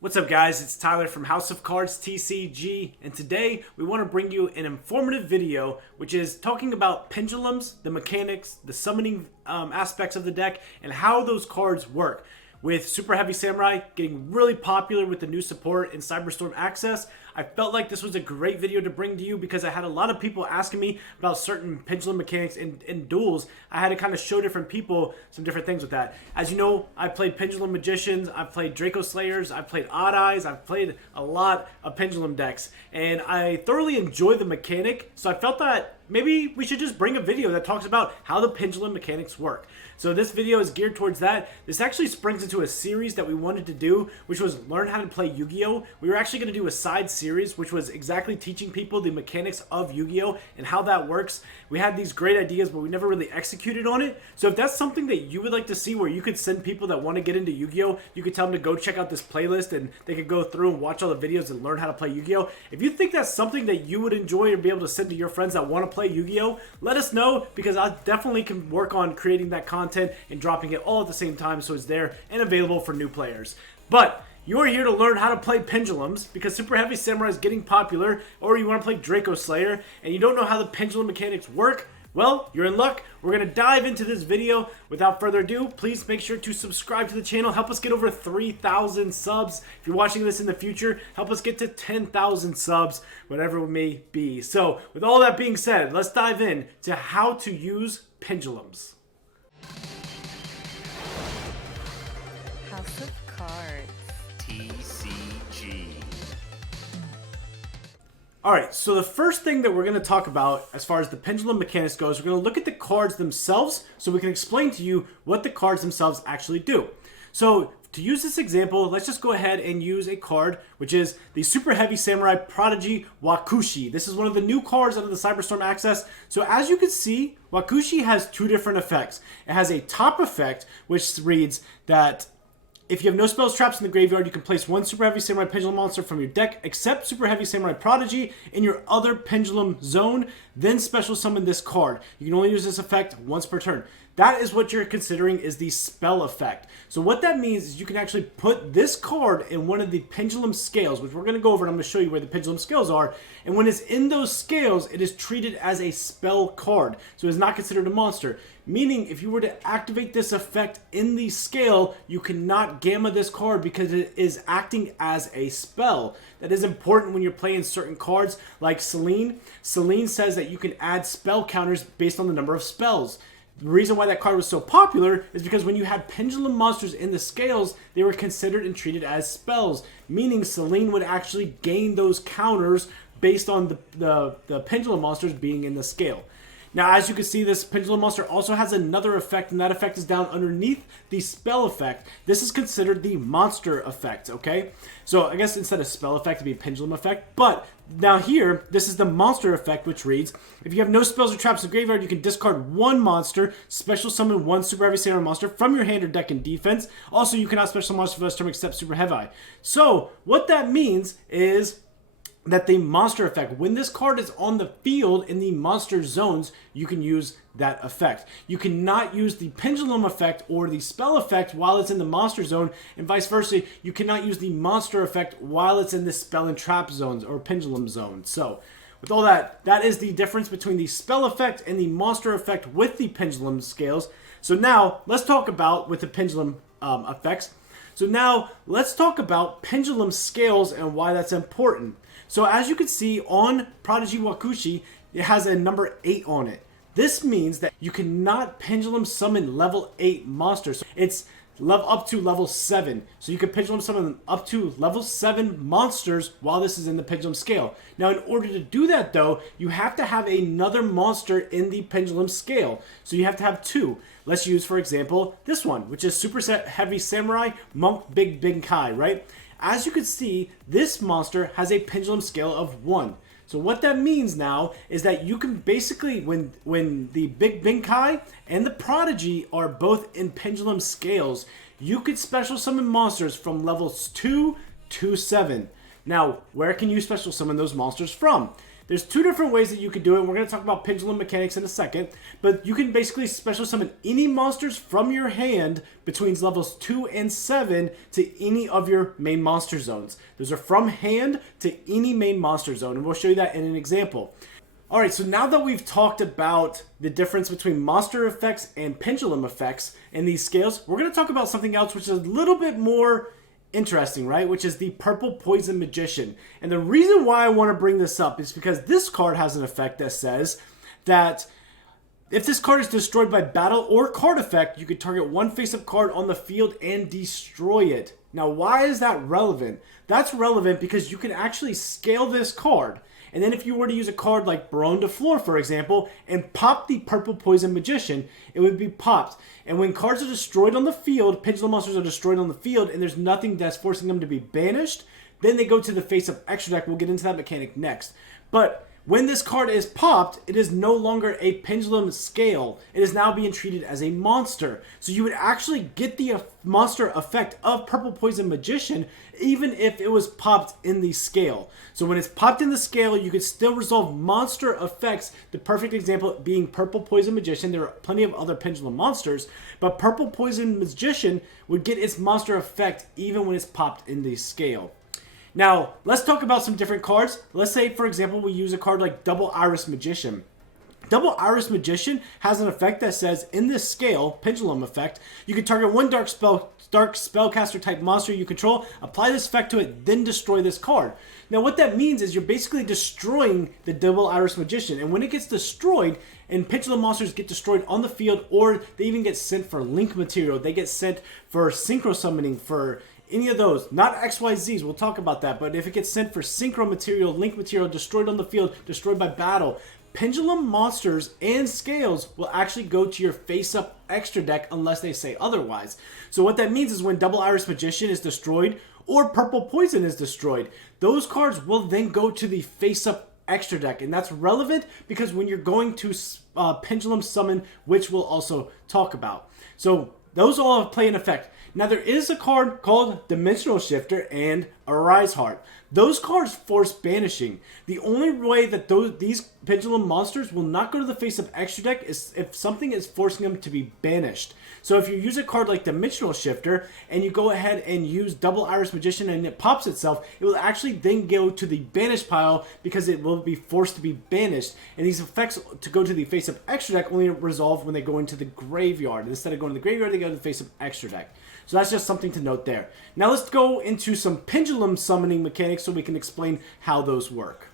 What's up, guys? It's Tyler from House of Cards TCG, and today we want to bring you an informative video which is talking about pendulums, the mechanics, the summoning aspects of the deck, and how those cards work. With Super Heavy Samurai getting really popular with the new support in Cyberstorm Access, I felt like this was a great video to bring to you because I had a lot of people asking me about certain pendulum mechanics in duels. I had to kind of show different people some different things with that. As you know, I've played Pendulum Magicians, I've played Draco Slayers, I've played Odd Eyes, I've played a lot of pendulum decks, and I thoroughly enjoy the mechanic, so I felt that maybe we should just bring a video that talks about how the pendulum mechanics work. So this video is geared towards that. This actually springs into a series that we wanted to do, which was learn how to play Yu-Gi-Oh! We were actually going to do a side series, which was exactly teaching people the mechanics of Yu-Gi-Oh! And how that works. We had these great ideas, but we never really executed on it. So if that's something that you would like to see, where you could send people that want to get into Yu-Gi-Oh!, you could tell them to go check out this playlist and they could go through and watch all the videos and learn how to play Yu-Gi-Oh! If you think that's something that you would enjoy or be able to send to your friends that want to play Yu-Gi-Oh!, let us know, because I definitely can work on creating that content and dropping it all at the same time so it's there and available for new players. But you're here to learn how to play pendulums because Super Heavy Samurai is getting popular, or you want to play Draco Slayer and you don't know how the pendulum mechanics work. Well, you're in luck. We're going to dive into this video. Without further ado, please make sure to subscribe to the channel. Help us get over 3,000 subs. If you're watching this in the future, help us get to 10,000 subs, whatever it may be. So, with all that being said, let's dive in to how to use pendulums. House of Cards TCG. Alright, so the first thing that we're going to talk about as far as the pendulum mechanics goes, we're going to look at the cards themselves so we can explain to you what the cards themselves actually do. So to use this example, let's just go ahead and use a card, which is the Super Heavy Samurai Prodigy Wakushi. This is one of the new cards out of the Cyberstorm Access. So as you can see, Wakushi has two different effects. It has a top effect, which reads that if you have no spells, traps in the graveyard, you can place one Super Heavy Samurai Pendulum monster from your deck, except Super Heavy Samurai Prodigy, in your other Pendulum zone, then special summon this card. You can only use this effect once per turn. That is what you're considering is the spell effect. So what that means is you can actually put this card in one of the pendulum scales, which we're going to go over, and I'm going to show you where the pendulum scales are. And when it's in those scales, it is treated as a spell card. So it's not considered a monster. Meaning, if you were to activate this effect in the scale, you cannot gamma this card because it is acting as a spell. That is important when you're playing certain cards like Selene. Selene says that you can add spell counters based on the number of spells. The reason why that card was so popular is because when you had pendulum monsters in the scales, they were considered and treated as spells, meaning Selene would actually gain those counters based on the pendulum monsters being in the scale. Now, as you can see, this pendulum monster also has another effect, and that effect is down underneath the spell effect. This is considered the monster effect, okay? So I guess instead of spell effect, it'd be pendulum effect. But now here, this is the monster effect, which reads, if you have no spells or traps in the graveyard, you can discard one monster, special summon one Super Heavy Samurai monster from your hand or deck in defense. Also, you cannot special summon monster for this turn except Super Heavy. So what that means is that the monster effect, when this card is on the field in the monster zones, you can use that effect. You cannot use the pendulum effect or the spell effect while it's in the monster zone, and vice versa. You cannot use the monster effect while it's in the spell and trap zones or pendulum zone. So with all that, that is the difference between the spell effect and the monster effect with the pendulum scales. So now let's talk about with the pendulum effects. So now let's talk about pendulum scales and why that's important. So as you can see on Prodigy Wakushi, it has a number 8 on it. This means that you cannot pendulum summon level 8 monsters. It's up to level 7. So you can pendulum summon up to level 7 monsters while this is in the pendulum scale. Now in order to do that though, you have to have another monster in the pendulum scale. So you have to have 2. Let's use, for example, this one, which is Super Heavy Samurai p.u.n.k, right? As you can see, this monster has a pendulum scale of 1. So what that means now is that you can basically, when the p.u.n.k and the Prodigy are both in pendulum scales, you could special summon monsters from levels 2 to 7. Now, where can you special summon those monsters from? There's two different ways that you could do it. We're going to talk about pendulum mechanics in a second, but you can basically special summon any monsters from your hand between levels 2 and 7 to any of your main monster zones. Those are from hand to any main monster zone, and we'll show you that in an example. Alright, so now that we've talked about the difference between monster effects and pendulum effects in these scales, we're going to talk about something else which is a little bit more interesting, right? Which is the Purple Poison Magician. And the reason why I want to bring this up is because this card has an effect that says that if this card is destroyed by battle or card effect, you can target one face-up card on the field and destroy it. Now, why is that relevant? That's relevant because you can actually scale this card. And then if you were to use a card like Baron de Fleur, for example, and pop the Purple Poison Magician, it would be popped. And when cards are destroyed on the field, pendulum monsters are destroyed on the field, and there's nothing that's forcing them to be banished, then they go to the face-up extra deck. We'll get into that mechanic next. But when this card is popped, it is no longer a pendulum scale. It is now being treated as a monster. So you would actually get the monster effect of Purple Poison Magician even if it was popped in the scale. So when it's popped in the scale, you could still resolve monster effects. The perfect example being Purple Poison Magician. There are plenty of other pendulum monsters, but Purple Poison Magician would get its monster effect even when it's popped in the scale. Now, let's talk about some different cards. Let's say, for example, we use a card like Double Iris Magician. Double Iris Magician has an effect that says, in this scale, pendulum effect, you can target one dark spellcaster type monster you control, apply this effect to it, then destroy this card. Now, what that means is you're basically destroying the Double Iris Magician, and when it gets destroyed, and pendulum monsters get destroyed on the field, or they even get sent for link material, they get sent for synchro summoning, for any of those, not XYZs, we'll talk about that, but if it gets sent for synchro material, link material, destroyed on the field, destroyed by battle, pendulum monsters and scales will actually go to your face-up extra deck unless they say otherwise. So what that means is when Double Iris Magician is destroyed or Purple Poison is destroyed, those cards will then go to the face-up extra deck, and that's relevant because when you're going to pendulum summon, which we'll also talk about. So those all play an effect. Now there is a card called Dimensional Shifter and Arise Heart. Those cards force banishing. The only way that these pendulum monsters will not go to the face-up extra deck is if something is forcing them to be banished. So if you use a card like Dimensional Shifter and you go ahead and use Double Iris Magician and it pops itself, it will actually then go to the banish pile because it will be forced to be banished. And these effects to go to the face-up extra deck only resolve when they go into the graveyard. Instead of going to the graveyard, they go to the face-up extra deck. So that's just something to note there. Now let's go into some pendulum summoning mechanics so we can explain how those work.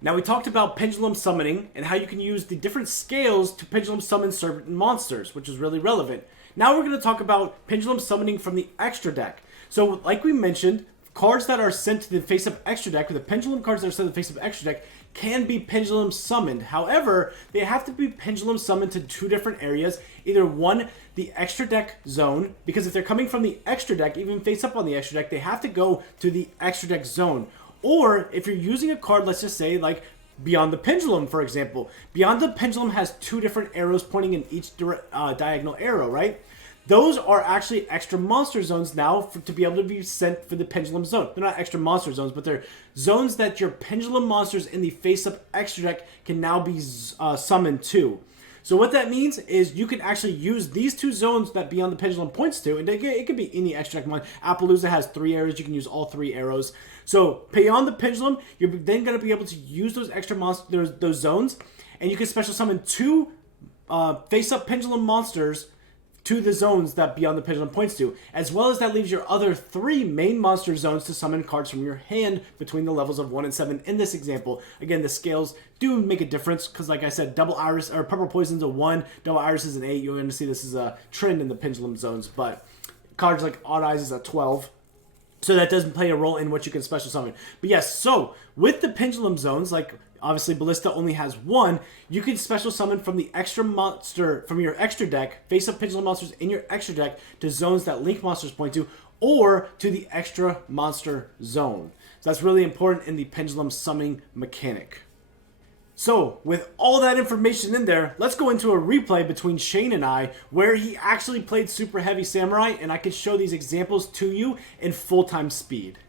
Now we talked about pendulum summoning and how you can use the different scales to pendulum summon certain monsters, which is really relevant. Now we're going to talk about pendulum summoning from the extra deck. So like we mentioned, cards that are sent to the face-up extra deck, or the pendulum cards that are sent to the face-up extra deck, can be pendulum summoned. However, they have to be pendulum summoned to two different areas. Either one, the extra deck zone, because if they're coming from the extra deck, even face up on the extra deck, they have to go to the extra deck zone. Or if you're using a card, let's just say like Beyond the Pendulum, for example. Beyond the Pendulum has two different arrows pointing in each diagonal arrow, right? Those are actually extra monster zones now to be able to be sent for the pendulum zone. They're not extra monster zones, but they're zones that your pendulum monsters in the face-up extra deck can now be summoned to. So what that means is you can actually use these two zones that Beyond the Pendulum points to, and it could be any extra deck one. Appaloosa has 3 arrows. You can use all 3 arrows. So Beyond the Pendulum, you're then going to be able to use those extra monsters, those zones, and you can special summon 2 face-up pendulum monsters to the zones that Beyond the Pendulum points to, as well as that leaves your other 3 main monster zones to summon cards from your hand between the levels of 1 and 7 in this example. Again, the scales do make a difference because, like I said, Double Iris or Purple Poison's a 1, Double Iris is an 8. You're going to see this is a trend in the pendulum zones, but cards like Odd Eyes is a 12. So that doesn't play a role in what you can special summon. But yes, so with the pendulum zones, like obviously Ballista only has 1, you can special summon from the extra monster, from your extra deck, face up pendulum monsters in your extra deck to zones that link monsters point to, or to the extra monster zone. So that's really important in the pendulum summoning mechanic. So, with all that information in there, let's go into a replay between Shane and I where he actually played Super Heavy Samurai, and I can show these examples to you in full-time speed.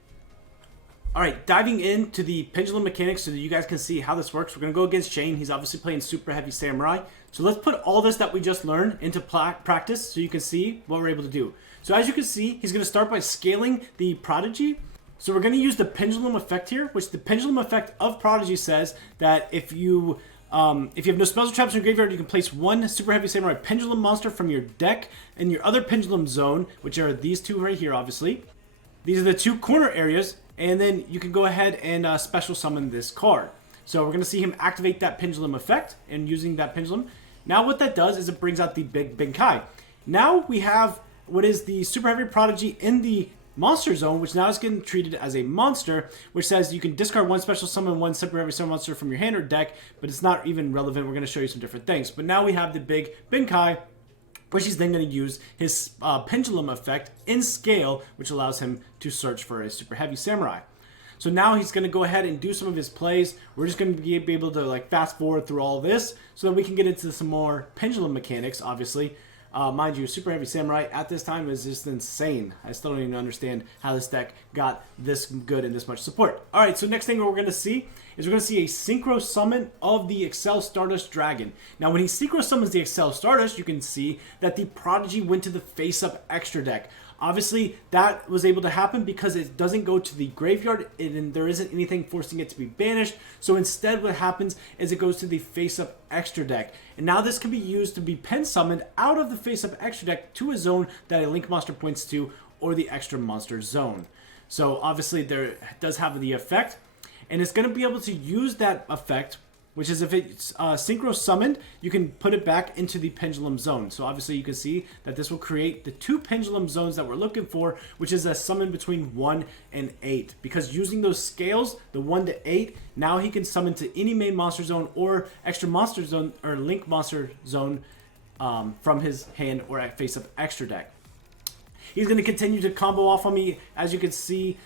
All right, diving into the pendulum mechanics so that you guys can see how this works. We're going to go against Shane. He's obviously playing super heavy samurai. So let's put all this that we just learned into practice so you can see what we're able to do. So as you can see, he's going to start by scaling the Prodigy. So we're going to use the pendulum effect here, which the pendulum effect of Prodigy says that if you have no spells or traps in your graveyard, you can place one super heavy samurai pendulum monster from your deck in your other pendulum zone, which are these two right here, obviously. These are the two corner areas, and then you can go ahead and special summon this card. So we're going to see him activate that pendulum effect and using that pendulum. Now what that does is it brings out the big p.u.n.k. Now we have what is the super heavy Prodigy in the monster zone, which now is getting treated as a monster, which says you can discard one special summon, one super heavy summon monster from your hand or deck, but it's not even relevant. We're going to show you some different things. But now we have the big p.u.n.k, which he's then going to use his pendulum effect in scale, which allows him to search for a super heavy samurai. So now he's going to go ahead and do some of his plays. We're just going to be able to like fast forward through all this so that we can get into some more pendulum mechanics, obviously. Mind you, super heavy samurai at this time is just insane. I still don't even understand how this deck got this good and this much support. All right, so next thing we're going to see is we're going to see a synchro summon of the Excel Stardust Dragon. Now, when he synchro summons the Excel Stardust, you can see that the Prodigy went to the face-up extra deck. Obviously, that was able to happen because it doesn't go to the graveyard and there isn't anything forcing it to be banished. So instead what happens is it goes to the face-up extra deck. And now this can be used to be pen summoned out of the face-up extra deck to a zone that a link monster points to or the extra monster zone. So obviously there does have the effect. And it's going to be able to use that effect, which is if it's synchro summoned, you can put it back into the pendulum zone. So obviously you can see that this will create the two pendulum zones that we're looking for, which is a summon between 1 and 8. Because using those scales, the 1 to 8, now he can summon to any main monster zone or extra monster zone or link monster zone from his hand or at face-up extra deck. He's going to continue to combo off on me. As you can see,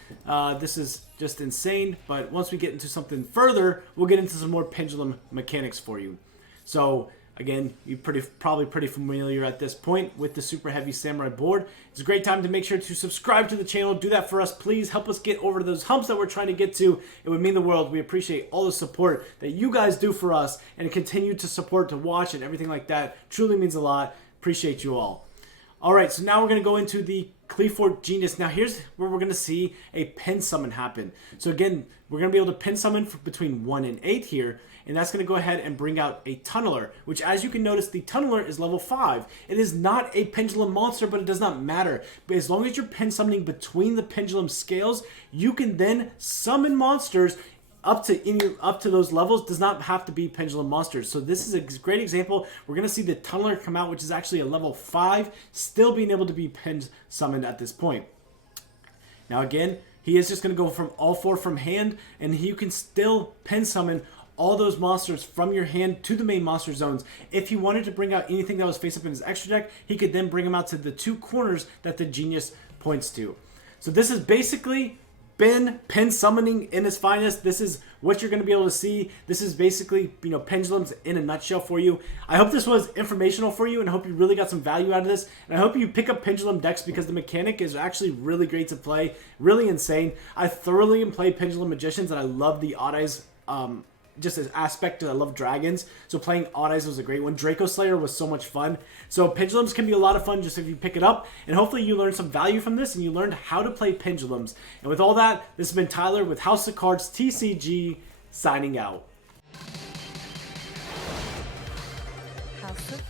this is just insane. But once we get into something further, we'll get into some more pendulum mechanics for you. So again, you're probably pretty familiar at this point with the super heavy samurai board. It's a great time to make sure to subscribe to the channel. Do that for us, please. Help us get over those humps that we're trying to get to. It would mean the world. We appreciate all the support that you guys do for us and continue to support, to watch, and everything like that. Truly means a lot. Appreciate you all. All right, so now we're going to go into the Cleafort Genius. Now here's where we're going to see a pen summon happen. So again, we're going to be able to pen summon for between 1 and 8 here, and that's going to go ahead and bring out a Tunneler, which as you can notice, the Tunneler is level 5. It is not a pendulum monster, but it does not matter. But as long as you're pen summoning between the pendulum scales, you can then summon monsters up to those levels. Does not have to be pendulum monsters. So this is a great example. We're going to see the Tunneler come out, which is actually a level 5, still being able to be pen summoned at this point. Now again, he is just going to go from all 4 from hand, and you can still pen summon all those monsters from your hand to the main monster zones. If he wanted to bring out anything that was face up in his extra deck, he could then bring them out to the 2 corners that the Genius points to. So this is basically been pen summoning in its finest. This is what you're going to be able to see. This is basically, pendulums in a nutshell for you. I hope this was informational for you, and I hope you really got some value out of this. And I hope you pick up pendulum decks because the mechanic is actually really great to play, really insane. I thoroughly play Pendulum Magicians, and I love the Odd Eyes just as aspect. I love dragons, so playing Odd Eyes was a great one. Draco Slayer was so much fun. So pendulums can be a lot of fun just if you pick it up, and hopefully you learned some value from this and you learned how to play pendulums. And with all that, this has been Tyler with House of Cards TCG signing out. House of